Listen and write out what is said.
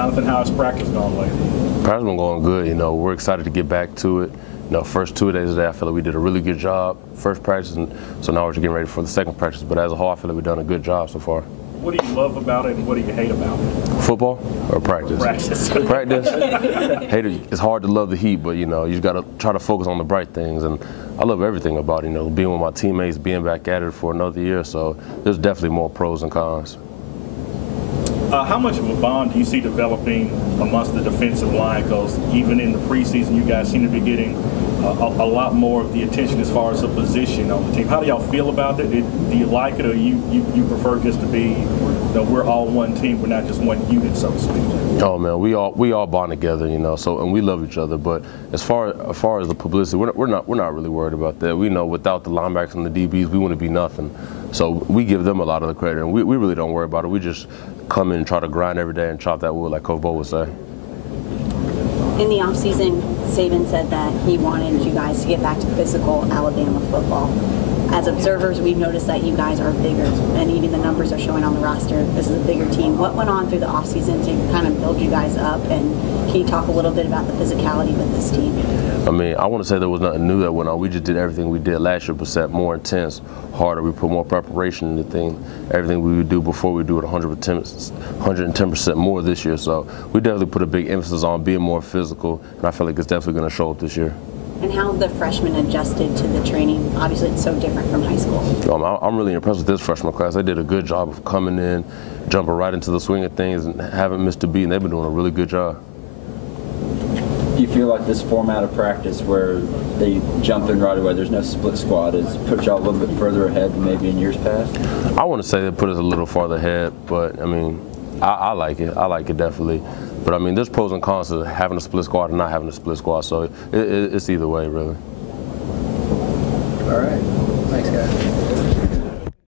Jonathan, how's practice going lately? Practice been going good. You know, we're excited to get back to it. You know, first 2 days of that, I feel like we did a really good job. First practice, and so now we're just getting ready for the second practice. But as a whole, I feel like we've done a good job so far. What do you love about it, and what do you hate about it? Football or practice? Practice. Practice. Hate it. It's hard to love the heat, but you know, you just got to try to focus on the bright things. And I love everything about it. You know, being with my teammates, being back at it for another year. So there's definitely more pros and cons. How much of a bond do you see developing amongst the defensive line? Because even in the preseason, you guys seem to be getting a lot more of the attention as far as the position on the team. How do y'all feel about it? Do you like it, or you prefer just to be, you know, we're all one team, we're not just one unit, so to speak? Oh man, we all bond together, you know. So and we love each other. But as far as the publicity, we're not really worried about that. We know without the linebackers and the DBs, we wouldn't be nothing. So we give them a lot of the credit, and we really don't worry about it. We just come in and try to grind every day and chop that wood, like Coach Bo would say. In the offseason, Saban said that he wanted you guys to get back to physical Alabama football. As observers, we've noticed that you guys are bigger, and even the numbers are showing on the roster. This is a bigger team. What went on through the offseason to kind of build you guys up, and can you talk a little bit about the physicality with this team? I mean, I want to say there was nothing new that went on. We just did everything we did last year, but set more intense, harder. We put more preparation into things. Everything we would do before, we do it 110% more this year. So we definitely put a big emphasis on being more physical, and I feel like it's definitely going to show up this year. And how have the freshmen adjusted to the training? Obviously, it's so different from high school. I'm really impressed with this freshman class. They did a good job of coming in, jumping right into the swing of things, and haven't missed a beat, and they've been doing a really good job. Do you feel like this format of practice where they jump in right away, there's no split squad, has put y'all a little bit further ahead than maybe in years past? I want to say they put us a little farther ahead, but I mean, I like it. I like it definitely. But I mean, there's pros and cons to having a split squad and not having a split squad, so it's either way, really. All right. Thanks, guys.